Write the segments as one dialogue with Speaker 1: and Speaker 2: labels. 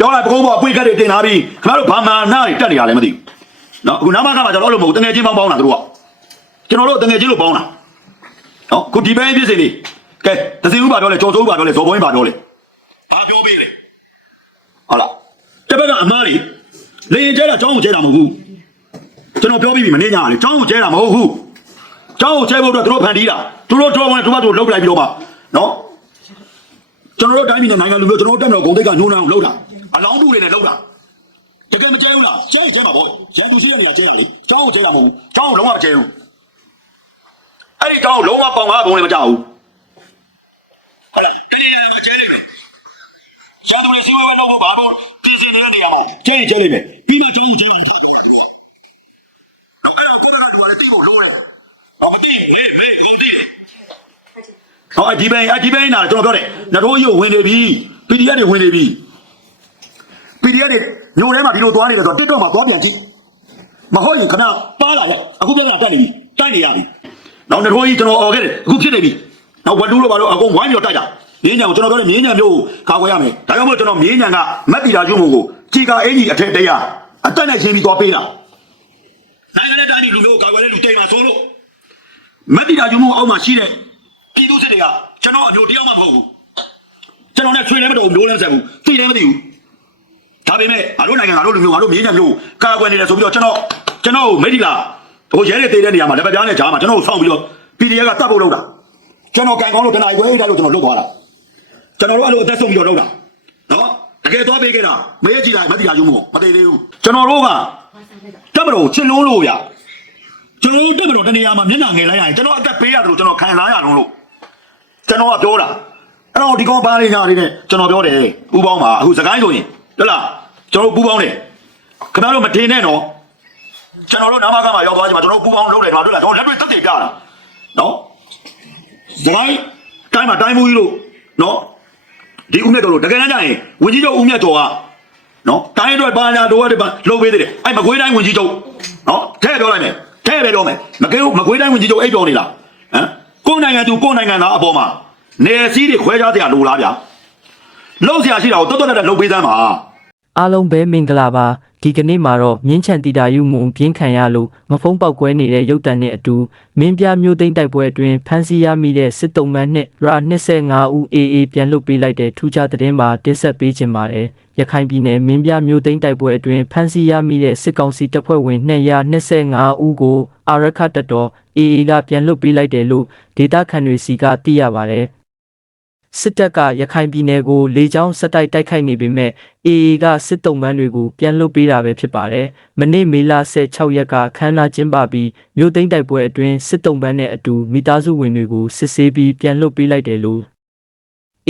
Speaker 1: ပြောလိုက်ပကုံးပေါ်အပွင့်ကတ်တွေတင်လာပြီးခင်ဗျားတို့ဘာမှနားတွေတက်နေရလဲမသိဘူးနော်အခုနာမကမှာကျွန်တော်တို့မဟုတ်တငယ်ချင်းပေါင်းပေါင်းတာတို့ကကျွန်တော်တို့တငယ်ချင်းလို့ပေါင်းတာနော်ခုဒီပိုင်းပြည့်စင်လေးကဲတစီဦးပါပြောလဲကြော်စိုးပါပြောလဲဇော်ဘွင်းပါပြောလဲဘာပြောပေးလဲဟုတ်လားတပတ်ကအမားလေးလေရင်ကျဲတာចောင်းကိုကျဲတာမဟုတ်ဘူးကျွန်တော်ပြောပြီးပြီမနေညာလေចောင်းကိုကျဲတာမဟုတ်ဘူးចောင်းကိုကျဲဖို့အတွက်တို့ဖန်တီးတာတို့တို့တော့ဝင်တို့ဘာတို့လောက်လိုက်ပြီးတော့မှနော် ကျွန်တော်တို့တိုင်းပြည်နဲ့နိုင်ငံလူမျိုးကျွန်တော်တို့တက်မတော်ဂုံတိတ်ကညှိုးနှောင်းလောက်တာ အလောင်းတူတွေနဲ့လောက်တာတကယ်မကျဲဘူးလားကျဲရင်ကျဲမှာပေါ့ရန်သူရှိတဲ့နေရာကျဲတာလေကျောင်းကိုကျဲတာမဟုတ်ဘူးကျောင်းကိုလုံးဝမကျဲဘူးအဲ့ဒီကျောင်းကိုလုံးဝပေါင်ကားဘုံလည်းမကြောက်ဘူးဟုတ်လားတကယ်လည်းမကျဲလိမ့်မယ်ရန်သူတွေစီးပွားရေးလုပ်ဖို့ဘာလို့ပြင်ဆင်နေတဲ့နေရာကိုကျဲရင်ကျဲလိမ့်မယ်ပြီးမှကျောင်းကိုကျဲအောင်ထားတော့တာဒီကအဲ့တော့ကိုယ်ကတော့တိတ်ဖို့လုံးတယ်ဟောမတိဟေးဟေးကိုတိတယ်ဟောအဒီပိုင်းအဒီပိုင်းနာကျွန်တော်ပြောတယ်နစ်ထိုးကြီးကိုဝင်နေပြီ PDF တွေဝင်နေပြီ PDF တွေညိုထဲမှာဒီလိုသွားနေတယ်ဆိုတော့ TikTok မှာသွားပြန်ကြည့်မဟုတ်ရင်ခဏပါလာတော့အခုပြဿနာတက်နေပြီတိုက်နေရပြီနောက်နစ်ထိုးကြီးကျွန်တော်អော်ခဲ့တယ်အခုဖြစ်နေပြီနောက်ဝတ်တူးလို့ပါတော့အကုန်ဝိုင်းပြီးတော့တိုက်တာမြင်းညံကိုကျွန်တော်ပြောတယ်မြင်းညံမျိုးကိုကာကွယ်ရမယ်ဒါကြောင့်မို့ကျွန်တော်မြင်းညံကမက်တီတာကျွန်းကိုကြီးကာအင်ကြီးအထက်တရားအတက်နဲ့ရှင်းပြီးသွားပေးတာနိုင်ငံနဲ့တိုင်းပြည်လူမျိုးကိုကာကွယ်တဲ့လူတိတ်မှာဆိုလို့မက်တီတာယူမှုအောက်မှာရှိတဲ့ပြည်သူစစ်တွေကကျွန်တော်အမျိုးတယောက်မှမဟုတ်ဘူးကျွန်တော်နဲ့ဆွေလည်းမတော်ဘူးမျိုးလည်းမဆက်ဘူးသိလည်းမသိဘူး ဒါပေမဲ့ငါတို့နိုင်ငံငါတို့လူမျိုးငါတို့မြေးညံမျိုးကာကွယ်နေတယ်ဆိုပြီးတော့ကျွန်တော်ကျွန်တော်ကိုမက်တီလာဟိုရဲတွေတေးတဲ့နေရာမှာလက်ပကြားနဲ့ကြားမှာကျွန်တော်ကိုဆောင်းပြီးတော့ PDF ကတတ်ဖို့လုပ်တာကျွန်တော်ကန်ကောင်းလို့တနားခွဲအိတ်တယ်လို့ကျွန်တော်လုပ်သွားတာကျွန်တော်တို့အဲ့လိုအသက်ဆုံးပြီးတော့လုပ်တာနော်တကယ်သွားပေးခဲ့တာမေးကြည့်လိုက်မက်တီလာယူမှုမသိသေးဘူးကျွန်တော်တို့ကတက်မတော်ချစ်လုံးလို့ရကျွန်တော်တက်မတော်တနေရာမှာမျက်နှာငယ်လိုက်ရရင်ကျွန်တော်အသက်ပေးရတယ်လို့ကျွန်တော်ခံစားရလုံးလို့ကျွန်တော်ကပြောတာအဲ့တော့ဒီကောင်ပါလေးညာလေးနဲ့ကျွန်တော်ပြောတယ်ပူပေါင်းပါအခုစကိုင်းဆိုရင်ဟုတ်လား ကျွန်တော်ပူပေါင်းတယ်ခင်ဗျားတို့မထင်နဲ့နော်ကျွန်တော်တို့နာမကမှာရောက်သွားချိန်မှာကျွန်တော်ပူပေါင်းလုပ်တယ်ကျွန်တော်တို့လာကျွန်တော်လက်တွေ့တက်တည်ပြတာနော်ဇမိုင်းတိုင်းမှာတိုင်းမူကြီးတို့နော်ဒီဦးမြတ်တော်တို့တကယ်တမ်းကျရင်ဝင်ကြီးချုပ်ဦးမြတ်တော်ကနော်တိုင်းအတွက်ဘာညာတော်ရတယ်ပါလုပ်ပေးသေးတယ်အဲ့မကွေးတိုင်းဝင်ကြီးချုပ်နော်ထဲပြောလိုက်မယ်ထဲပဲပြောမယ်မကွေးမကွေးတိုင်းဝင်ကြီးချုပ်အိတ်တော်နေလားဟမ်ကိုယ်နိုင်ငံသူကိုယ်နိုင်ငံသားအပေါ်မှာနေစည်းတွေခွဲခြားစရာလိုလားဗျာလှုပ်စရာရှိတာကိုတော်တော်တက်တက်လှုပ်ပေးစမ်းပါ
Speaker 2: အားလုံးပဲမင်္ဂလာပါဒီကနေ့မှာတော့မြင်းချန်တီတာယူမှုပြင်းခံရလို့မဖုံးပေါက်ကွဲနေတဲ့ရုပ်တံနဲ့အတူမင်းပြမျိုးသိမ့်တိုက်ပွဲအတွင်းဖမ်းဆီးရမိတဲ့စစ်တုံးမန်းနဲ့ရာ25ဦး AA ပြန်လွတ်ပေးလိုက်တဲ့ထူးခြားသတင်းမှာတင်ဆက်ပေးခြင်းပါတယ်ရခိုင်ပြည်နယ်မင်းပြမျိုးသိမ့်တိုက်ပွဲအတွင်းဖမ်းဆီးရမိတဲ့စစ်ကောင်စီတပ်ဖွဲ့ဝင်225ဦးကိုအာရခတပ်တော် AA ကပြန်လွတ်ပေးလိုက်တယ်လို့ဒေတာခန်တွေစီကသိရပါတယ် စစ်တပ်ကရခိုင်ပြည်နယ်ကိုလေကြောင်းဆက်တိုက်တိုက်ခိုက်နေပေမဲ့ AA ကစစ်တုံးပန်းတွေကိုပြန်လွတ်ပေးတာပဲဖြစ်ပါတယ်။မနေ့မေလ16ရက်ကခမ်းနားကျင်းပပြီးမြို့သိမ်းတိုက်ပွဲအတွင်းစစ်တုံးပန်းနဲ့အတူမိသားစုဝင်တွေကိုစစ်ဆေးပြီးပြန်လွတ်ပေးလိုက်တယ်လို့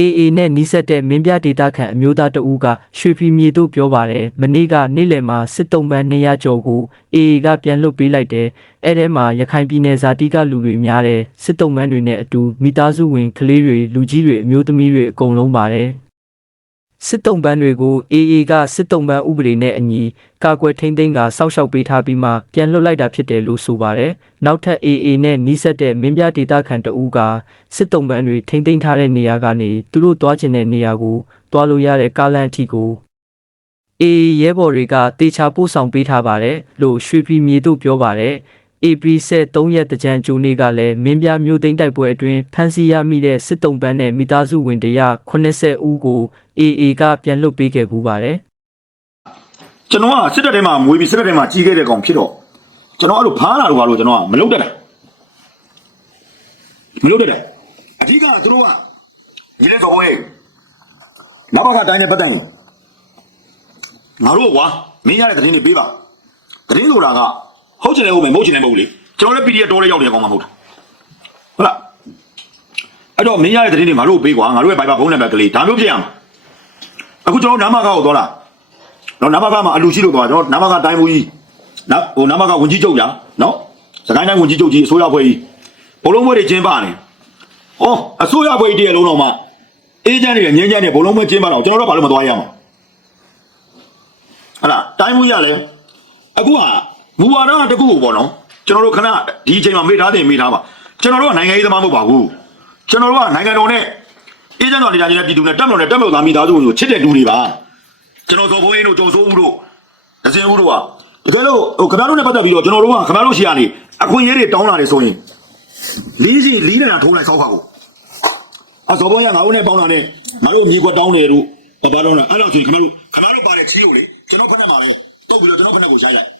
Speaker 2: AA နဲ့နီးစပ်တဲ့မင်းပြဒေတာခန့်အမျိုးသားတဦးကရွှေဖီမြေတို့ပြောပါတယ်မနေ့ကနေ့လယ်မှာစစ်တုံးပန်း200ကျော်ကို AA ကပြန်လွတ်ပေးလိုက်တယ်အဲ့ထဲမှာရခိုင်ပြည်နယ်ဇာတိကလူတွေများတယ်စစ်တုံးပန်းတွေနဲ့အတူမိသားစုဝင်ကလေးတွေလူကြီးတွေအမျိုးသမီးတွေအကုန်လုံးပါတယ် စစ်တုံးပန်းတွေကို AA ကစစ်တုံးပန်းဥပဒေနဲ့အညီကာကွယ်ထိန်းသိမ်းကစောက်ရှောက်ပေးထားပြီးမှပြန်လွတ်လိုက်တာဖြစ်တယ်လို့ဆိုပါတယ်နောက်ထပ် AA နဲ့နီးစပ်တဲ့မင်းပြဒေတာခန့်တဦးကစစ်တုံးပန်းတွေထိမ့်သိမ်းထားတဲ့နေရာကနေသူတို့သွားကျင်တဲ့နေရာကိုသွားလို့ရတဲ့ကားလမ်းအထိကိုအေးရဲဘော်တွေကတေချာပို့ဆောင်ပေးထားပါတယ်လို့ရွှေပြည်မြေတို့ပြောပါတယ် အေပရီဆက်3ရက်တကြံကျိုးနေ့ကလည်းမင်းပြမျိုးသိန်းတိုက်ပွဲအတွင်းဖမ်းဆီးရမိတဲ့စစ်တုံးပန်းနဲ့မိသားစုဝင်180ဦးကိုအေအေကပြန်လွတ်ပေးခဲ့ပူပါတယ်
Speaker 1: ကျွန်တော်ကစစ်တပ်ထဲမှာမွေးပြီးစစ်တပ်ထဲမှာကြီးခဲ့တဲ့ကောင်ဖြစ်တော့ကျွန်တော်အဲ့လိုဖားလာတော့ပါလို့ကျွန်တော်ကမလုပ်တတ်တာမလုပ်တတ်တယ်အဓိကသူတို့ကဒီလေကောဘွေးနောက်ဘက်ကတိုင်းနဲ့ပတ်တိုင်းငါတို့ကွာမင်းရတဲ့သတင်းတွေပေးပါသတင်းဆိုတာက ဟုတ်ချင်တယ်ဟုတ်မယ်မဟုတ်ချင်တယ်မဟုတ်ဘူးလေကျွန်တော်လည်း PDF တော်လေးရောက်နေကောင်မှမဟုတ်တာဟုတ်လားအဲ့တော့မင်းရတဲ့သတင်းတွေငါတို့ပေးကွာငါတို့ရဲ့ Viber ဖုန်းနံပါတ်ကလေးဒါမျိုးဖြစ်ရမှာအခုကျွန်တော်နာမကောက်ကိုသွားလာနော်နမကမှာအလူရှိလို့သွားကျွန်တော်နမကတိုင်းမူကြီးနော်ဟိုနမကဝင်ကြီးချုပ်ညာနော်စကိုင်းတိုင်းဝင်ကြီးချုပ်ကြီးအစိုးရဖွဲ့ကြီးဘလုံးဘွဲတွေကျင်းပနေဩအစိုးရဖွဲ့ကြီးတည်းလုံးတော့မှအေဂျင့်တွေငင်းကြတဲ့ဘလုံးဘွဲကျင်းပတော့ကျွန်တော်တို့ဘာလို့မသွားရအောင်ဟလာတိုင်းမူကြီးကလည်းအခုက မူဝါဒတစ်ခုကိုပေါ့နော်ကျွန်တော်တို့ခဏဒီအချိန်မှာမေ့ထားတယ်မေ့ထားပါကျွန်တော်တို့ကနိုင်ငံရေးသမားမဟုတ်ပါဘူးကျွန်တော်တို့ကနိုင်ငံတော်နဲ့အေဂျင့်တော်နေကြတဲ့ပြည်သူနဲ့တက်မတော်နဲ့တက်မတော်သားမိသားစုကိုချစ်တဲ့လူတွေပါကျွန်တော်ဇော်ဘုန်းကြီးတို့ကျော်စိုးဦးတို့အစင်ဦးတို့ကတကယ်လို့ဟိုခင်ဗျားတို့နဲ့ပတ်သက်ပြီးတော့ကျွန်တော်တို့ကခင်ဗျားတို့ရှေ့ကနေအခွင့်အရေးတွေတောင်းလာတယ်ဆိုရင်လီးစီလီးနေတာထိုးလိုက်ဆောက်ခါကိုအဇော်ဘုန်းကြီးကငါတို့နဲ့ပေါင်းတာနဲ့ငါတို့မြေကွက်တောင်းတယ်တို့ဘာဘာတော့လဲအဲ့လိုဆိုရင်ခင်ဗျားတို့ခင်ဗျားတို့ပါတဲ့ချီးကိုလေကျွန်တော်ဖက်နဲ့ပါလေတုတ်ပြီးတော့ကျွန်တော်ဖက်နဲ့ကိုရိုက်လိုက်နော်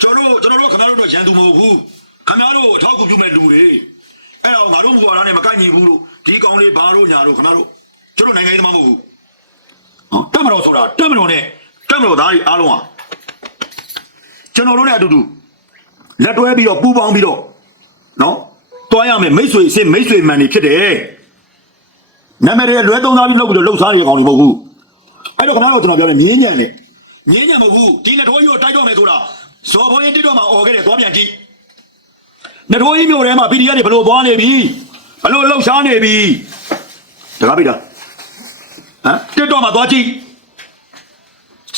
Speaker 1: ကျွန်တော်တို့ကျွန်တော်တို့ခင်ဗျားတို့တော့ရန်သူမဟုတ်ဘူးခင်ဗျားတို့အထောက်အကူပြုမဲ့လူတွေအဲ့တော့ငါတို့မူဝါဒနဲ့မကိုက်ညီဘူးလို့ဒီကောင်လေးဘာလို့ညာလို့ခင်ဗျားတို့ကျွန်တော်နိုင်ငံရေးသမားမဟုတ်ဘူးတက်မတော်ဆိုတာတက်မတော်နဲ့တက်မတော်သားကြီးအားလုံးဟာကျွန်တော်တို့နဲ့အတူတူလက်တွဲပြီးတော့ပူးပေါင်းပြီးတော့နော်တွားရမယ်မိတ်ဆွေအစ်စ်မိတ်ဆွေမှန်နေဖြစ်တယ်နာမည်တွေလွဲသုံးသားပြီးလုပ်ပြီးတော့လှုပ်ရှားနေကောင်တွေမဟုတ်ဘူးအဲ့တော့ခဏတော့ကျွန်တော်ပြောတယ်မြင်းညံနဲ့မြင်းညံမဟုတ်ဘူးဒီလက်တော်ကြီးကိုတိုက်တော့မယ်ဆိုတာ ဇော်ဘုန်းကြီးတစ်တော့မှអော်ခဲ့တယ်သွားပြန်ကြည့်လက်တော်ကြီးမျိုးထဲမှာ PDF တွေဘလို့သွားနေပြီဘလို့လှုပ်ရှားနေပြီတကားပြီလားဟမ်တက်တော့မှသွားကြည့်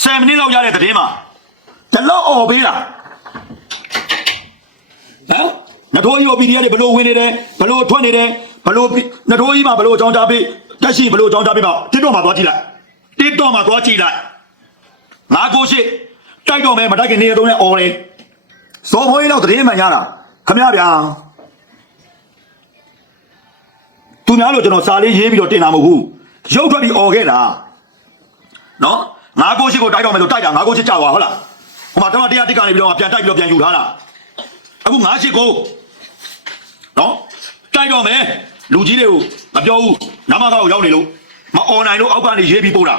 Speaker 1: 7မိနစ်လောက်ရတဲ့သတင်းမှာတလောက်អော်ပေးတာဟမ်နထိုးကြီးကို PDF တွေဘလို့ဝင်နေတယ်ဘလို့ထွက်နေတယ်ဘလို့နထိုးကြီးမှာဘလို့အကြောင်းကြားပေးတက်ရှိဘလို့အကြောင်းကြားပေးပါတက်တော့မှသွားကြည့်လိုက်တက်တော့မှသွားကြည့်လိုက်ငါကိုရှိ တိုက်တော့မယ်မတိုက်ခင်နေရတော့နဲ့អော်တယ်စောဖိုးကြီးတော့သတင်းမှန်ရတာခမရဗျာသူများလို့ကျွန်တော်စာလေးရေးပြီးတော့တင်တာမဟုတ်ဘူးရုပ်ထွက်ပြီးអော်ခဲ့တာနော်ငါကိုရှိကိုတိုက်တော့မယ်ဆိုတိုက်တာငါကိုရှိကြောက်သွားဟုတ်လားဟိုမှာတော့တရားတစ်ကနေပြီးတော့ပြန်တိုက်ပြီးတော့ပြန်ယူထားတာအခုငါရှိကိုနော်တိုက်တော့မယ်လူကြီးတွေကိုမပြောဘူးနမကောက်ရောက်နေလို့မအွန်လိုင်းလို့အောက်ကနေရေးပြီးပို့တာ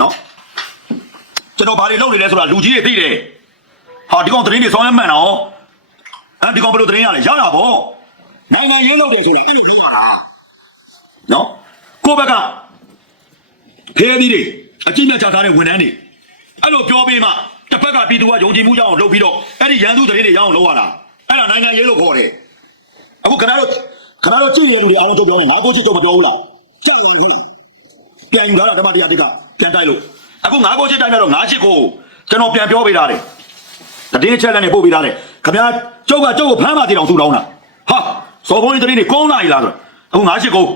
Speaker 1: နော် ကျွန်တော်ဘာတွေလုပ်နေလဲဆိုတာလူကြီးတွေသိတယ်ဟာဒီကောင်သတင်းတွေဆောင်းရမှန်တော့အဲဒီကောင်ဘယ်လိုသတင်းရလဲရတာပေါ့နိုင်ငံရေးလုပ်တယ်ဆိုတာအဲ့လိုပြောတာနော်ကိုယ့်ဘက်ကဖဲသီးတွေအကြည့်မဲ့ချထားတဲ့ဝန်ထမ်းတွေအဲ့လိုပြောပြီးမှတစ်ဖက်ကပြည်သူကယုံကြည်မှုရအောင်လုပ်ပြီးတော့အဲ့ဒီရန်သူသတင်းတွေရအောင်လုပ်ရတာအဲ့ဒါနိုင်ငံရေးလို့ခေါ်တယ်အခုခဏတော့ခဏတော့ကြည့်ရလူတွေအားလုံးတော့ပြောနေငါကိုချစ်တော့မပြောဘူးလားကြောက်ရဘူးပြန်ယူလာတာဓမ္မတရားတိကပြန်တိုက်လို့ အခုငါကိုချစ်တိုက်မြတော့ငါချစ်ကိုကျွန်တော်ပြန်ပြောပေးတာတယ်တည်င်းချက်လက်နဲ့ပို့ပေးတာတယ်ခင်ဗျာကျုပ်ကကျုပ်ကိုဖမ်းမှတည်တော်သူတောင်းတာဟာစော်ဘုန်းကြီးတည်းနေကောင်းလာပြီလားဆိုအခုငါချစ်ကို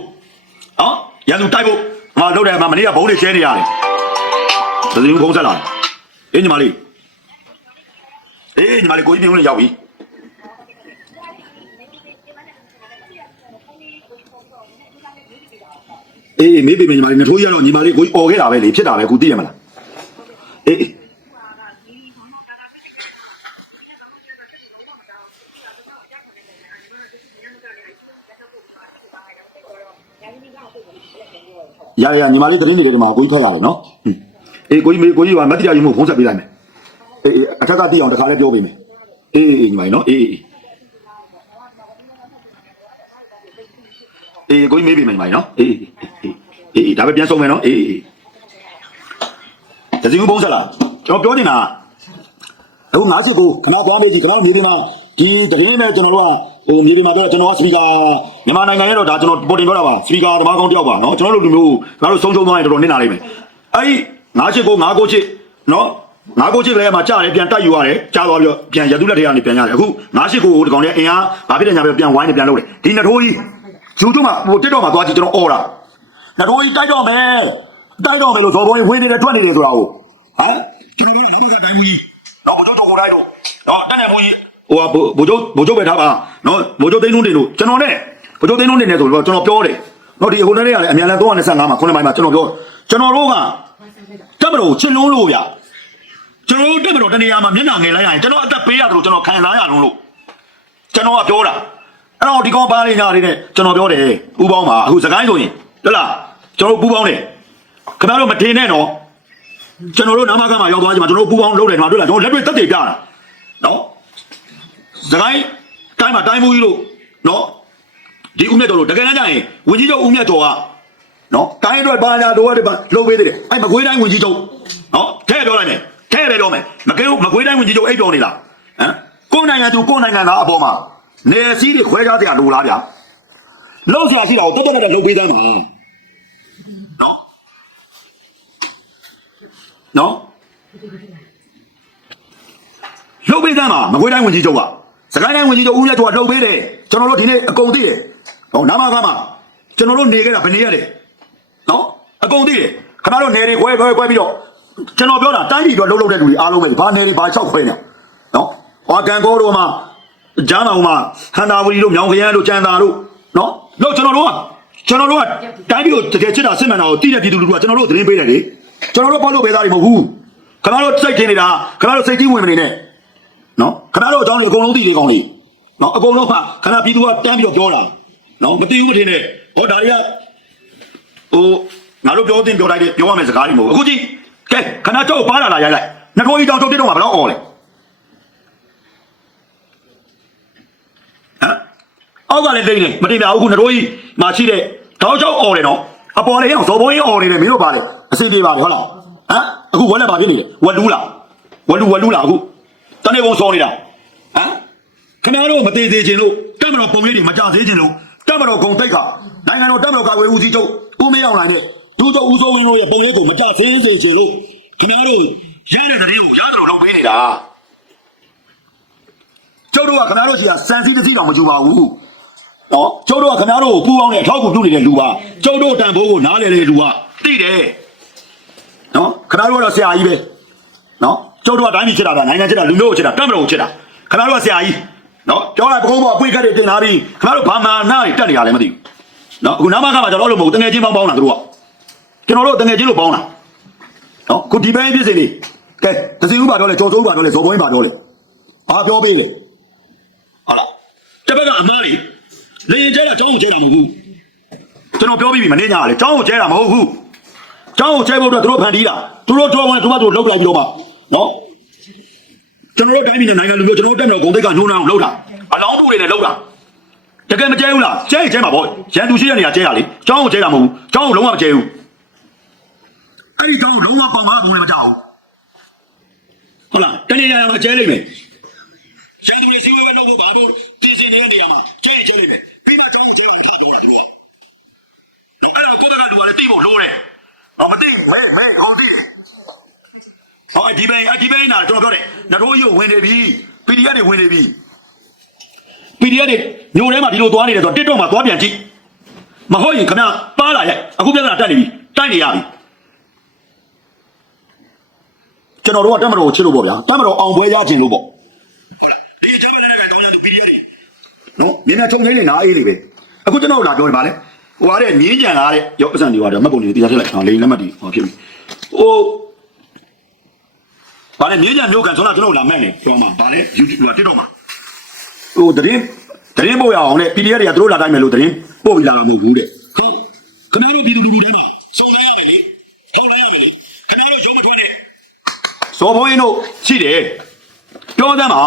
Speaker 1: နော်ရန်သူတိုက်ဖို့ငါလုပ်တယ်မှာမနေ့ကဘုံတွေကျဲနေရတယ်သတိဖုံးဆက်လာအေးညီမလေးအေးညီမလေးကိုကြီးပြင်းလို့ရောက်ပြီအေးမေးပြီညီမလေးနှထိုးရတော့ညီမလေးကိုကြီးអော်ခဲ့တာပဲလေဖြစ်တာပဲကိုသိရမလားအေးအေး ရရညီမလေးသတင်းတွေဒီမှာကိုကြီးထွက်လာတယ်နော်ဟွန်းအေးကိုကြီးမေးကိုကြီးကမတ်တရားယူမှုဖုံးဆက်ပေးလိုက်မယ်အေးအေးအထက်ကတိအောင်တခါလေးပြောပေးမယ်အေးအေးညီမလေးနော်အေးအေးအေးကိုကြီးမေးပြီမယ်ညီမလေးနော်အေးအေးအေးအေးဒါပဲပြန်ဆုံးမယ်နော်အေးအေးတစီဦးဖုံးဆက်လာကျွန်တော်ပြောနေတာအခုငါးစစ်ကိုခဏသွားမေးကြည့်ခဏမြေပြင်မှာဒီတရင်နဲ့ကျွန်တော်တို့က ဟိုမြေပြင်မှာပြောကျွန်တော်ကစပီကာမြန်မာနိုင်ငံရဲ့တော့ဒါကျွန်တော်ပေါ်တင်ပြောတာပါစပီကာဓမ္မကောင်းတယောက်ပါနော်ကျွန်တော်တို့လူမျိုးငါတို့ဆုံးရှုံးသွားရင်တော်တော်နစ်နာလိမ့်မယ်အဲ့ဒီငါးစစ်ကိုငါးကိုချစ်နော်ငါးကိုချစ်ကလေးမှာကြားတယ်ပြန်တိုက်ယူရတယ်ကြားသွားပြီးတော့ပြန်ရတုလက်ထဲကနေပြန်ရတယ်အခုငါးစစ်ကိုဒီကောင်လေးအင်အားဘာဖြစ်တယ်ညာပဲပြန်ဝိုင်းနေပြန်လုပ်တယ်ဒီနှစ်ထိုးကြီးယူတူးမှာဟိုတက်တော့မှာသွားကြည့်ကျွန်တော်អော်တာနှစ်ထိုးကြီးတိုက်တော့မယ်တိုက်တော့မယ်လို့ဇော်ဘုံဝင်နေတယ်ထွက်နေတယ်ဆိုတာကိုဟမ်ကျွန်တော်တို့နောက်ဘက်ကတိုင်းကြီးတော့ဘိုးချုပ်တော်ကိုလိုက်တော့တော့တက်နေဘိုးကြီး ဟိုကဘိုးချုပ်ဘိုးချုပ်ပဲထားပါနော်ဘိုးချုပ်သိန်းလုံးတင်လို့ကျွန်တော်နဲ့ဘိုးချုပ်သိန်းလုံးတင်နေဆိုတော့ကျွန်တော်ပြောတယ်နော်ဒီဟိုနေ့ကလည်းအမြန်လန်325မှာ9မိုင်မှာကျွန်တော်ပြောကျွန်တော်တို့ကတက်မတော်ချစ်လုံးလို့ဗျကျွန်တော်တို့တက်မတော်တနေရာမှာမျက်နှာငယ်လိုက်ရရင်ကျွန်တော်အသက်ပေးရတယ်လို့ကျွန်တော်ခံစားရလုံးလို့ကျွန်တော်ကပြောတာအဲ့တော့ဒီကောင်ပါလေးညာလေးနဲ့ကျွန်တော်ပြောတယ်ဥပေါင်းပါအခုစကိုင်းဆိုရင်တလားကျွန်တော်တို့ပူပေါင်းတယ်ခင်ဗျားတို့မတင်နဲ့နော်ကျွန်တော်တို့နာမကမှာရောက်သွားကြမှာကျွန်တော်တို့ပူပေါင်းလုပ်တယ်ဒီမှာတွေ့လားကျွန်တော်လက်တွေတက်တွေပြတာနော် စကိုင်းတိုင်းမှာတိုင်းမူကြီးလို့နော်ဒီဦးမြတ်တော်တို့တကယ်တမ်းကျရင်ဝင်ကြီးချုပ်ဦးမြတ်တော်ကနော်တိုင်းအတွက်ဘာညာတော်ရတယ်ဘာလုပ်ပေးသေးတယ်အဲ့မကွေးတိုင်းဝင်ကြီးချုပ်နော်ထဲပြောလိုက်မယ်ထဲပဲပြောမယ်မကွေးမကွေးတိုင်းဝင်ကြီးချုပ်အိပ်ပြောနေလားဟမ်ကိုယ်နိုင်ငံသူကိုယ်နိုင်ငံသားအပေါ်မှာနေစည်းတွေခွဲခြားစရာလိုလားဗျာလောက်စရာရှိတာကိုတော်တော်နဲ့လုပ်ပေးသမ်းပါနော်နော်လှုပ်ပေးသမ်းပါမကွေးတိုင်းဝင်ကြီးချုပ်က စကိုင်းတိုင်းဝင်ကြီးချုပ်ဦးမြတ်ကျော်ကလှုပ်ပေးတယ်ကျွန်တော်တို့ဒီနေ့အကုန်သိတယ်ဟောနာမကမှာကျွန်တော်တို့နေခဲ့တာဘယ်နေရတယ်နော်အကုန်သိတယ်ခင်ဗျားတို့နယ်တွေခွဲခွဲခွဲပြီးတော့ကျွန်တော်ပြောတာတိုင်းပြည်တော့လှုပ်လှုပ်တဲ့လူတွေအားလုံးပဲဘာနယ်တွေဘာလျှောက်ခွဲနေနော်ဟောကန်ကောတို့မှာဂျမ်းတော်မှာဟန်တာဝီတို့မြောင်ခရမ်းတို့ကြံသာတို့နော်တော့ကျွန်တော်တို့ကကျွန်တော်တို့ကတိုင်းပြည်ကိုတကယ်ချစ်တာစစ်မှန်တာကိုတည်တဲ့ပြည်သူလူထုကကျွန်တော်တို့သတင်းပေးတယ်လေကျွန်တော်တို့ပေါ့လို့ပဲသားတွေမဟုတ်ဘူးခင်ဗျားတို့စိတ်ထင်နေတာခင်ဗျားတို့စိတ်ကြီးဝင်မနေနဲ့ နော်ခင်ဗျားတို့အကြောင်းတွေအကုန်လုံးသိနေကောင်းလေနော်အကုန်လုံးကခင်ဗျားပြည်သူကတန်းပြီးတော့ပြောတာနော်မသိဘူးမထင်နဲ့ဟောဒါတွေက ဟိုငါတို့ပြောတင်ပြောလိုက်တယ်ပြောရမယ့်စကားတွေမဟုတ်ဘူးအခုကြည့်ကဲခဏကြောက်ပါလာလာရိုက်လိုက်နှစ်ထိုးကြီးတောင်တုတ်တက်တော့မှာဘယ်တော့អော်လဲဟမ်အောက်ကလည်းလိမ့်နေမတင်ပြဘူးခုနှစ်ထိုးကြီးမှာရှိတဲ့တောက်ချောက်អော်တယ်နော်အပေါ်လေးအောင်ဇော်ဘိုးကြီးអော်နေတယ်မင်းတို့ပါလေအစီပြေပါလေဟုတ်လားဟမ်အခုဝက်လက်ပါဖြစ်နေတယ်ဝက်လူးလားဝက်လူးဝက်လူးလားအခု တနေ့ကုန်စောနေတာဟမ်ခင်ဗျားတို့မသေးသေးခြင်းလို့တက်မတော်ပုံလေးတွေမကြသေးခြင်းလို့တက်မတော်ဂုံတိတ်ကနိုင်ငံတော်တက်မတော်ကာကွယ်ဦးစီးချုပ်ဦးမေအောင်လိုင်းနဲ့ဒုချုပ်ဦးစိုးဝင်းတို့ရဲ့ပုံလေးကိုမကြသေးစေခြင်းလို့ခင်ဗျားတို့ရတဲ့တဲ့ကိုရသလိုတော့ပေးနေတာကျုပ်တို့ကခင်ဗျားတို့ရှိတာစံစည်းတစ်စီးတောင်မကြူပါဘူးနော်ကျုပ်တို့ကခင်ဗျားတို့ကိုပူပေါင်းတဲ့အထောက်အကူပြုနေတဲ့လူပါကျုပ်တို့တန်ဖိုးကိုနားလေတဲ့လူကသိတယ်နော်ခင်ဗျားတို့ကတော့ဆရာကြီးပဲနော် ကျုပ်တို့ကတိုင်းပြည်ချစ်တာဗျာနိုင်ငံချစ်တာလူမျိုးကိုချစ်တာတက်မလို့ချစ်တာခင်ဗျားတို့ကဆရာကြီးနော်ပြောလိုက်ပကုံးပေါ်အပွေခက်တွေတင်လာပြီးခင်ဗျားတို့ဘာမှနားတက်နေရလဲမသိဘူးနော်အခုနာမခမှာကျွန်တော်တို့မဟုတ်တငယ်ချင်းပေါင်းပေါင်းတာတို့ကကျွန်တော်တို့တငယ်ချင်းလို့ပေါင်းတာနော်ခုဒီပိုင်းပြည့်စင်လေးကဲတစီဦးပါတော့လေကြော်စိုးပါတော့လေဇော်ဘွင်းပါတော့လေဘာပြောပေးလဲဟုတ်လားတစ်ဘက်ကအမားလေးလေရင်ကျဲတာကျောင်းကိုကျဲတာမဟုတ်ဘူးကျွန်တော်ပြောပြီးပြီမနေညာလေကျောင်းကိုကျဲတာမဟုတ်ဘူးကျောင်းကိုကျဲဖို့အတွက်သူတို့ဖန်တီးတာသူတို့တော်ဝင်သူကသူလောက်လိုက်ပြီးတော့မှ နော်ကျွန်တော်တို့တိုင်းပြည်နဲ့နိုင်ငံလူမျိုးကျွန်တော်တို့တက်မြောက်ဂုံတိတ်ကညှိုးနှောင်းလောက်တာအလောင်းပူတွေနဲ့လောက်တာတကယ်မကျဲဘူးလားကျဲရင်ကျဲမှာပေါ့ရန်သူရှိတဲ့နေရာကျဲတာလေကျောင်းကိုကျဲတာမဟုတ်ဘူးကျောင်းကိုလုံးဝမကျဲဘူးအဲ့ဒီကျောင်းကိုလုံးဝပေါင်ကားဘုံလည်းမကြောက်ဘူးဟုတ်လားတနေ့ရရမှာကျဲလိမ့်မယ်ရန်သူတွေစီးဝဲပဲလောက်ဖို့ဘာလို့တည်စီနေတဲ့နေရာမှာကျဲရင်ကျဲလိမ့်မယ်ပြီးတော့ကျောင်းကိုကျဲတာဖတ်တော့တာဒီလိုက နော်အဲ့ဒါကိုယ့်ဘက်ကလူကလည်းတိဖို့လိုတယ်။ဟောမတိမဲမဲဟိုတိတယ်။ဟော ဒီဘက်အဒီဘက်နာကျွန်တော်ပြောတယ်။နထိုးရုပ်ဝင်နေပြီ။ PDF တွေဝင်နေပြီ။ PDF တွေညိုထဲမှာဒီလိုသွားနေတယ်ဆိုတော့ TikTok မှာသွားပြန်ကြည့်။မဟုတ်ရင်ခင်ဗျာပါလာရဲ့အခုပြဿနာတက်နေပြီ။တိုက်နေရပြီ။ကျွန်တော်တို့ကတက်မတော်ကိုချစ်လို့ပေါ့ဗျာ။တက်မတော်အောင်ပွဲရခြင်းလို့ပေါ့။ဟုတ်လား။ဒီကျောင်းလည်းကတော့လည်း PDF တွေနော်မြင်မြချုံလေးနေနားအေးလေးပဲအခုကျွန်တော်လာပြောနေပါလေဟိုဟာတဲ့မြင်းကြံလာတဲ့ရောပစံတွေကတော့မှတ်ပုံတွေတရားချက်လိုက်ဟာလေးလက်မှတ်တွေဟောဖြစ်ပြီဟို ဘာလဲမြင်းကြံမျိုးကန်ဆိုတော့ကျွန်တော်လာမဲ့နေပြောမှာဘာလဲ YouTube ကတက်တော့မှာဟိုတရင်တရင်ပို့ရအောင်လေ PDF တွေကသူတို့လာတိုင်းမယ်လို့တရင်ပို့ပြီးလာမှာမဟုတ်ဘူးတဲ့ဟုတ်ခင်ဗျားတို့ပြည်သူလူထုတိုင်းမှာစုံတိုင်းရမယ်လေထုံတိုင်းရမယ်လေခင်ဗျားတို့ရုံးမထွက်နဲ့စောဘိုးရင်တို့ရှိတယ်ပြောသမ်းပါ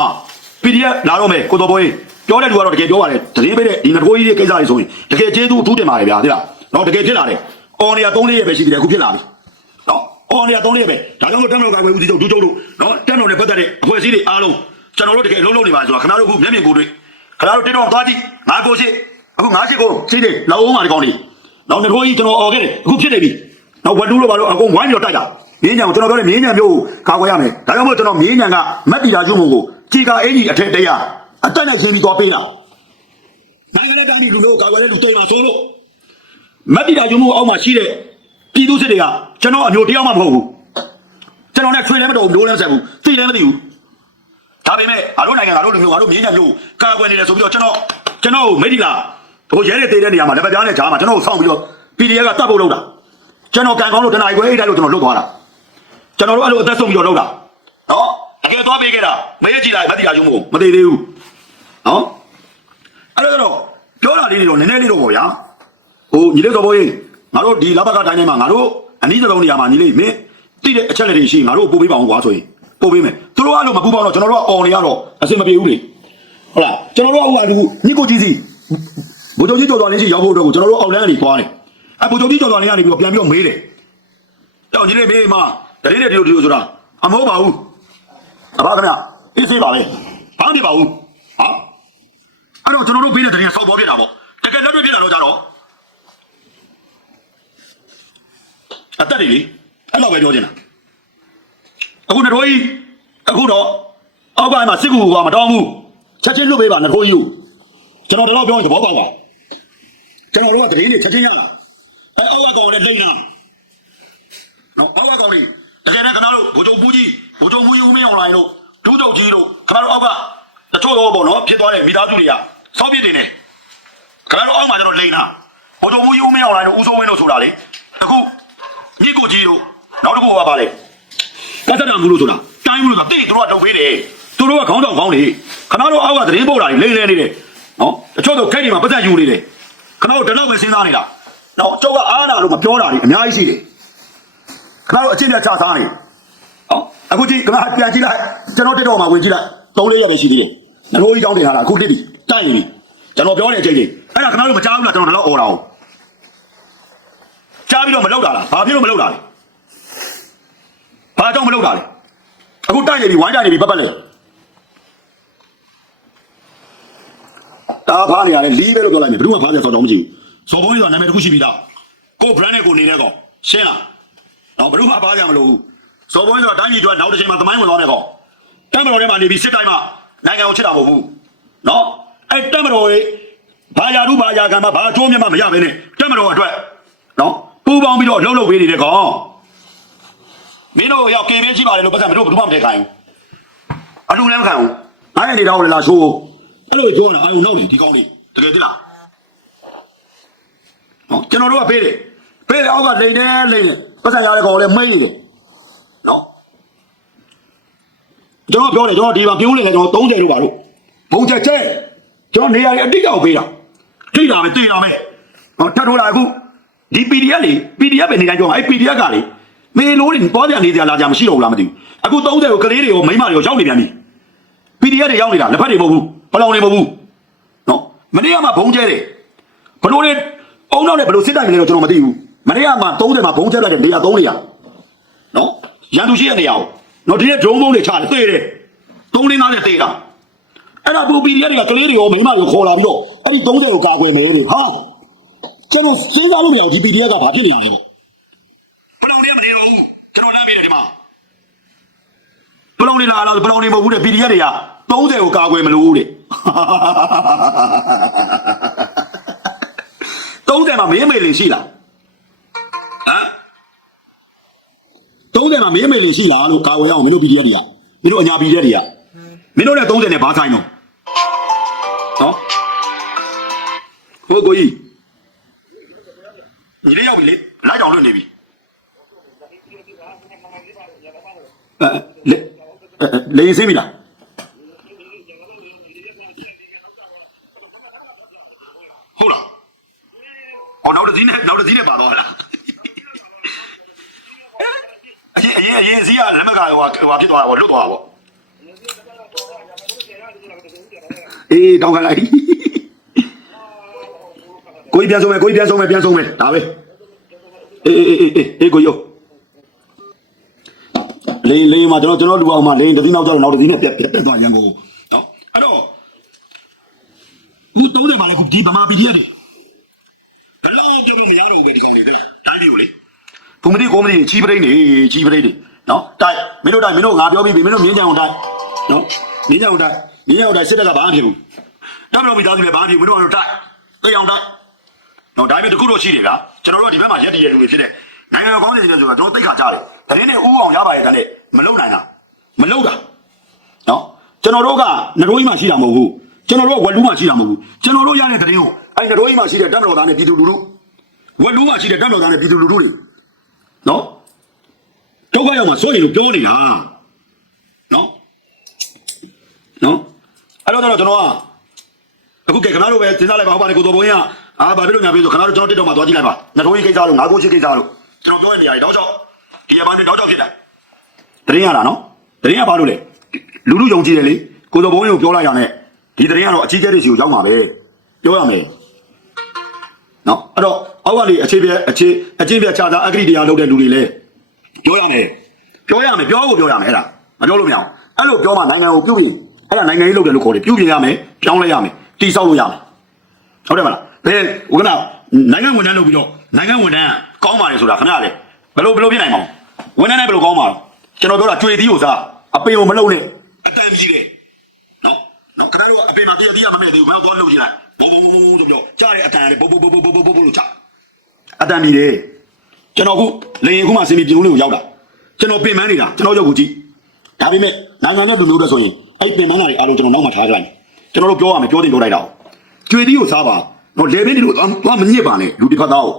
Speaker 1: PDF လာတော့မယ်ကိုတော်ဘိုးကြီးပြောတဲ့လူကတော့တကယ်ပြောပါတယ်တတိပေးတဲ့ဒီငထိုးကြီးရဲ့ကိစ္စတွေဆိုရင်တကယ်ကျေးဇူးအထူးတင်ပါတယ်ဗျာသိလားနော်တကယ်ဖြစ်လာတယ်အော်နေရ3လေးရပဲရှိသေးတယ်အခုဖြစ်လာပြီနော် အော်နေရ3လေးရပဲဒါကြောင့်မို့တက်မတော်ကဝယ်ဦးစီးချုပ်ဒူးချုပ်တို့နော်တက်တော်နဲ့ပတ်သက်တဲ့အဖွဲ့အစည်းတွေအားလုံးကျွန်တော်တို့တကယ်လုံးလုံးနေပါဆိုတာခင်ဗျားတို့အခုမျက်မြင်ကိုယ်တွေ့ခင်ဗျားတို့တက်တော်သွားကြည့်ငါကိုရှိအခုငါရှိကိုရှိတယ်လောက်အောင်ပါဒီကောင်းလေးနော်ငထိုးကြီးကျွန်တော်អော်ခဲ့တယ်အခုဖြစ်နေပြီနော်ဝတ်တူးလို့ပါတော့အကုန်ဝိုင်းပြီးတော့တိုက်တာမြင်းညံကိုကျွန်တော်ပြောတယ်မြင်းညံမျိုးကိုကာကွယ်ရမယ်ဒါကြောင့်မို့ကျွန်တော်မြင်းညံကမက်တီတာကျုံကိုကြည်ကာအင်ကြီးအထက်တရားအတက်နဲ့ရှင်းပြီးသွားပေးတာနိုင်ငံတိုင်းပြည်လူမျိုးကာကွယ်တဲ့လူတိမ်မှာဆိုလို့မက်တီတာကျုံမို့အောက်မှာရှိတဲ့ပြည်သူစစ်တွေက ကျွန်တော်အမျိုးတယောက်မှမဟုတ်ဘူးကျွန်တော်နဲ့ထွေလည်းမတော်ဘူးမျိုးလည်းမဆက်ဘူးသိလည်းမသိဘူးဒါပေမဲ့ငါတို့နိုင်ငံငါတို့လူမျိုးငါတို့မြင်းညံမျိုးကာကွယ်နေတယ်ဆိုပြီးတော့ကျွန်တော်ကျွန်တော်မိတီလာဟိုရဲနေသေးတဲ့နေရာမှာလက်ပတ်ပြားနဲ့ဂျားမှာကျွန်တော်ကိုစောင့်ပြီးတော့ PDF ကတတ်ဖို့လုပ်တာကျွန်တော်ကန်ကောင်းလို့တနားရီခွဲအိတ်တိုက်လို့ကျွန်တော်လွတ်သွားတာကျွန်တော်တို့အဲ့လိုအသက်ဆုံးပြီးတော့လုပ်တာနော်တကယ်သွားပေးခဲ့တာမရကြည့်လိုက်မသိတာကျုံမို့မသိသေးဘူးနော်အဲ့တော့ပြောတာလေးတွေတော့နည်းနည်းလေးတော့ပေါ့ဗျာဟိုညီလေးတော်ဘိုးကြီးငါတို့ဒီလဘကတိုင်းထဲမှာငါတို့ အနည်းဆုံးနေရာမှာညီလေးမင်းတိတဲ့အချက်လက်တွေရှိငါတို့ပို့ပေးပါအောင်ကွာဆိုရင်ပို့ပေးမယ်သူတို့အဲ့လိုမပူပေါင်းတော့ကျွန်တော်တို့ကအော်နေရတော့အဆင်မပြေဘူးလေဟုတ်လားကျွန်တော်တို့ကဟိုဟာဒီညစ်ကိုကြီးစီဘိုးချုပ်ကြီးကြော်တော်လေးရှိရောက်ဖို့အတွက်ကိုကျွန်တော်တို့အောက်လန်းကနေသွားတယ်အဲဘိုးချုပ်ကြီးကြော်တော်လေးကနေပြီးတော့ပြန်ပြီးတော့မေးတယ်တော့ညီလေးမေးမတရင်တဲ့ဒီလိုဒီလိုဆိုတာအမဟုတ်ပါဘူးအဘခင်ဗျအေးစေးပါလေဘာမှမဖြစ်ပါဘူးဟာအဲ့တော့ကျွန်တော်တို့ပေးတဲ့တရင်ဆောက်ပေါ်ပြတာပေါ့တကယ်လက်တွေ့ပြတာတော့ကြတော့ အသက်တွေလေအဲ့တော့ပဲပြောချင်တာအခုနှစ်တော်ကြီးအခုတော့အောက်ပိုင်းမှာစစ်ကူကမတော်ဘူးချက်ချင်းလွတ်ပေးပါနှစ်တော်ကြီးကိုကျွန်တော်တော့ပြောရင်သဘောပေါက်ပါကျွန်တော်တို့ကတရင်တွေချက်ချင်းရတာအဲအောက်ကကောင်လည်းလိမ့်တာနော်အောက်ကကောင်လေးတကယ်နဲ့ခင်ဗျားတို့ဘိုးချုပ်မူကြီးဘိုးချုပ်မူကြီးဦးမင်းအောင်လိုင်းတို့ဒူးချုပ်ကြီးတို့ခင်ဗျားတို့အောက်ကတချို့တော့ပေါ့နော်ဖြစ်သွားတဲ့မိသားစုတွေကစောက်ပြစ်နေတယ်ခင်ဗျားတို့အောက်မှာကျတော့လိန်တာဘိုးချုပ်မူကြီးဦးမင်းအောင်လိုင်းတို့ဦးစိုးဝင်းတို့ဆိုတာလေအခု မြစ်ကိုကြီးတို့နောက်တစ်ခုကပါလေကသတ္တမူလို့ဆိုတာတိုင်းမူလို့ဆိုတာတိတိတို့ကတုတ်ပေးတယ်သူတို့ကခေါင်းတောင်ခေါင်းလေခင်ဗျားတို့အောက်ကသတင်းပို့တာတွေလိန်လဲနေတယ်နော်တချို့တော့ခိုက်တွေမှာပတ်သက်ယူနေတယ်ခင်ဗျားတို့တလောက်ပဲစဉ်းစားနေတာနော်ကျောက်ကအားနာလို့မပြောတာတွေအများကြီးရှိတယ်ခင်ဗျားတို့အချင်းပြချစားနေဟောအခုကြည့်ခင်ဗျားပြန်ကြည့်လိုက်ကျွန်တော်တက်တော့မှဝင်ကြည့်လိုက်၃လေးရက်ပဲရှိသေးတယ်နှလို့ကြီးကောင်းတင်လာတာအခုတစ်ပြီတိုက်နေပြီကျွန်တော်ပြောနေတဲ့အချိန်ကြီးအဲ့ဒါခင်ဗျားတို့မကြားဘူးလားကျွန်တော်လည်းអော်တာအောင် ကြားပြီးတော့မလောက်တာလားဘာဖြစ်လို့မလောက်တာလဲဘာကြောင့်မလောက်တာလဲအခုတိုက်နေပြီဝိုင်းတိုက်နေပြီပတ်ပတ်လေတာဖားနေရတယ်လီးပဲလို့ပြောလိုက်မယ်ဘယ်သူမှဖားတယ်ဆိုတော့မကြည့်ဘူးစော်ဘုံကြီးကနာမည်တစ်ခုရှိပြီလားကို brand နဲ့ကိုနေတဲ့ကောင်ရှင်းလားတော့ဘယ်လို့မှပါကြမလို့စော်ဘုန်းကြီးဆိုတာတိုင်းပြည်အတွက်နောက်တစ်ချိန်မှာသမိုင်းဝင်သွားတဲ့ကောင်တမတော်ထဲမှာနေပြီးစစ်တိုင်းမှာနိုင်ငံကိုချစ်တာမဟုတ်ဘူးနော်အဲ့တမတော်ရဲ့ဘာယာရုဘာယာကံမှာဘာအကျိုးမြတ်မှမရဘဲနဲ့တမတော်အတွက်နော် ပူပေါင်းပြီးတော့လှုပ်လှုပ်ပေးနေတဲ့ကောင်မင်းတို့ရောက်ကေပေးရှိပါတယ်လို့ပတ်စံမတို့ဘယ်သူမှမထည့်ခိုင်းဘူးအလူလည်းမခံဘူးအဲ့ဒီတော့လေလားဆိုးအဲ့လိုပြောနေတာအာယုံနောက်နေဒီကောင်လေးတကယ်သိလားနော်ကျွန်တော်တို့ကပေးတယ်ပေးတယ်အောက်ကလိန်တယ်လိန်တယ်ပတ်စံရတဲ့ကောင်လည်းမိတ်နေတယ်နော်ကျွန်တော်ပြောတယ်ကျွန်တော်ဒီမှာပြုံးနေတယ်ကျွန်တော်30လို့ပါလို့ဘုံချက်ချက်ကျွန်တော်နေရာကြီးအတိတ်အောင်ပေးတာတိတ်တာပဲတိတ်တာပဲဟောထပ်ထိုးလာအခု ဒီ PDF လေ PDF ပဲနေတိုင်းပြောမှာအဲ့ PDF ကလေမေလို့တွေသွားပြန်နေကြလာကြမရှိတော့ဘူးလားမသိဘူးအခု30ကိုကလေးတွေရောမိန်းမတွေရောရောက်နေပြန်ပြီ PDF တွေရောက်နေတာလက်ဖက်တွေမဟုတ်ဘူးဘလောင်တွေမဟုတ်ဘူးနော်မနေ့ကမှဘုံကျဲတယ်ဘလို့တွေအုံနောက်နဲ့ဘလို့စစ်တိုက်နေလဲတော့ကျွန်တော်မသိဘူးမနေ့ကမှ30မှာဘုံကျဲလိုက်တဲ့နေရာ3နေရာနော်ရန်သူရှိတဲ့နေရာကိုနော်ဒီနေ့ဒရုန်းဘုံတွေချတယ်သေတယ်3လေး5နဲ့သေတာအဲ့ဒါပူ PDF တွေကကလေးတွေရောမိန်းမတွေခေါ်လာပြီးတော့အဲ့ဒီ30ကိုကာကွယ်နေတယ်ဟာ ကျွန်တော်စဉ်းစားလို့မရဘူးဒီ PDF ကဘာဖြစ်နေရလဲပေါ့ဘလုံးနေမနေတော့ဘူးကျွန်တော်လမ်းပေးတယ်ဒီမှာဘလုံးနေလာလားဘလုံးနေမဟုတ်ဘူးတဲ့ PDF တွေက30ကိုကာကွယ်မလို့တဲ့30မှာမင်းမေလေးရှိလားဟမ်30မှာမင်းမေလေးရှိလားလို့ကာကွယ်ရအောင်မင်းတို့ PDF တွေကမင်းတို့အညာ PDF တွေကမင်းတို့နဲ့30နဲ့ဘာဆိုင်တော့နော်ဟိုကိုကြီး ညီလေးရောက်ပြီလေလိုက်ကြောင်လွတ်နေပြီအဲလေလေစင်းပြီလားဟုတ်လားဟောနောက်တစ်စီးနဲ့နောက်တစ်စီးနဲ့ပါတော့လားအရင်အရင်အရင်စီးကလက်မကဟိုဟိုဖြစ်သွားတာပေါ့လွတ်သွားတာပေါ့အေးတောင်းခံလိုက် ကိုကြီးပြန်ဆုံးမယ်ကိုကြီးပြန်ဆုံးမယ်ပြန်ဆုံးမယ်ဒါပဲအေးအေးအေးအေးအေးကိုရောလိန်လိန်မှာကျွန်တော်ကျွန်တော်လူအောင်မှာလိန်တစ်စီးနောက်ကျတော့နောက်တစ်စီးနဲ့ပြက်ပြက်တက်သွားရန်ကုန်နော်အဲ့တော့ဘူးတုံးတယ်မှာလည်းဒီဗမာပြည်ကြီးရတယ်ဘလောက်ပြတ်လို့မရတော့ဘူးပဲဒီကောင်လေးတဲ့တိုင်းပြည်ကိုလေဘုံမတိကိုမတိချီးပရိနေချီးပရိနေနော်တိုက်မင်းတို့တိုက်မင်းတို့ငါပြောပြီးပြီမင်းတို့မြင်းကြံအောင်တိုက်နော်မြင်းကြံအောင်တိုက်မြင်းကြံအောင်တိုက်စစ်တပ်ကဘာမှမဖြစ်ဘူးတပ်မတော်မိသားစုလည်းဘာမှမဖြစ်ဘူးမင်းတို့ကတော့တိုက်သိအောင်တိုက် နော်ဒါပေမဲ့တခုတော့ရှိတယ်ဗျာကျွန်တော်တို့ကဒီဘက်မှာရက်တည်ရလူတွေဖြစ်တဲ့နိုင်ငံတော်ကောင်းတဲ့စီနေဆိုတာကျွန်တော်သိခါကြတယ်တရင်နဲ့ဥအောင်ရပါရဲ့တန်းနဲ့မလုံနိုင်တာမလုံတာနော်ကျွန်တော်တို့ကနှရိုးကြီးမှရှိတာမဟုတ်ဘူးကျွန်တော်တို့ကဝက်လူးမှရှိတာမဟုတ်ဘူးကျွန်တော်တို့ရတဲ့တရင်ကိုအဲ့နှရိုးကြီးမှရှိတဲ့တပ်မတော်သားနဲ့ပြည်သူလူထုဝက်လူးမှရှိတဲ့တပ်မတော်သားနဲ့ပြည်သူလူထုတွေနော်ဒုက္ခရောက်မှာစိုးရင်လို့ပြောနေတာနော်နော်အဲ့တော့ကျွန်တော်ကအခုကဲခင်ဗျားတို့ပဲစဉ်းစားလိုက်ပါဟောပါလေကိုတော်ဘုံကြီးက အာဘာဖြစ်လို့ညာပြေဆိုခင်ဗျားတို့ကျွန်တော်တက်တော့မှသွားကြည့်လိုက်ပါနှထိုးကြီးကိစ္စလို့ငါကိုချစ်ကိစ္စလို့ကျွန်တော်ပြောရနေရတယ်တောက်ချောက်ဒီအပိုင်းနဲ့တောက်ချောက်ဖြစ်တာတရင်ရတာနော်တရင်ကဘာလို့လဲလူလူယုံကြည်တယ်လေကိုတော်ဘုံကြီးကိုပြောလိုက်ရတဲ့ဒီတရင်ကတော့အကြီးကျယ်တွေစီကိုရောက်မှာပဲပြောရမယ်နော်အဲ့တော့အောက်ကနေအခြေပြအခြေအချင်းပြခြားသားအဂရိတရားလုပ်တဲ့လူတွေလည်းပြောရမယ်ပြောရမယ်ပြောဖို့ပြောရမယ်အဲ့ဒါမပြောလို့မရအောင်အဲ့လိုပြောမှနိုင်ငံကိုပြုပြင်အဲ့ဒါနိုင်ငံရေးလုပ်တယ်လို့ခေါ်တယ်ပြုပြင်ရမယ်ပြောင်းလဲရမယ်တိဆောက်လို့ရမယ်ဟုတ်တယ်မလား ဘယ်ဥက္ကနာနိုင်ငံဝန်ထမ်းလုပ်ပြီးတော့နိုင်ငံဝန်ထမ်းကောင်းပါလေဆိုတာခဏလေဘယ်လိုဘယ်လိုဖြစ်နိုင်မလဲဝန်ထမ်းနဲ့ဘယ်လိုကောင်းပါလဲကျွန်တော်ပြောတာကြွေသီးကိုစားအပင်ကိုမလုပ်နဲ့အတန်ကြီးတယ်နော်နော်ခဏတော့အပင်မှာတရတီးရမမဲ့သေးဘူးမဟုတ်တော့လုပ်ကြည့်လိုက်ဘုံဘုံဘုံဘုံဆိုပြီးတော့ကြားတဲ့အတန်လေးဘုံဘုံဘုံဘုံဘုံဘုံဘုံလို့ကြားအတန်ကြီးတယ်ကျွန်တော်ခုလေရင်ခုမှစင်မီပြုံးလေးကိုရောက်တာကျွန်တော်ပင်ပန်းနေတာကျွန်တော်ရုပ်ကိုကြည့်ဒါပေမဲ့နိုင်ငံနဲ့လူမျိုးတွေဆိုရင်အဲ့ပင်ပန်းတာတွေအားလုံးကျွန်တော်နောက်မှထားကြလိုက်ကျွန်တော်တို့ပြောရမယ်ပြောတင်ပြောလိုက်တာကြွေသီးကိုစားပါ နော်လေဘင်းဒီလိုသွားမညစ်ပါနဲ့လူတစ်ခါသားကို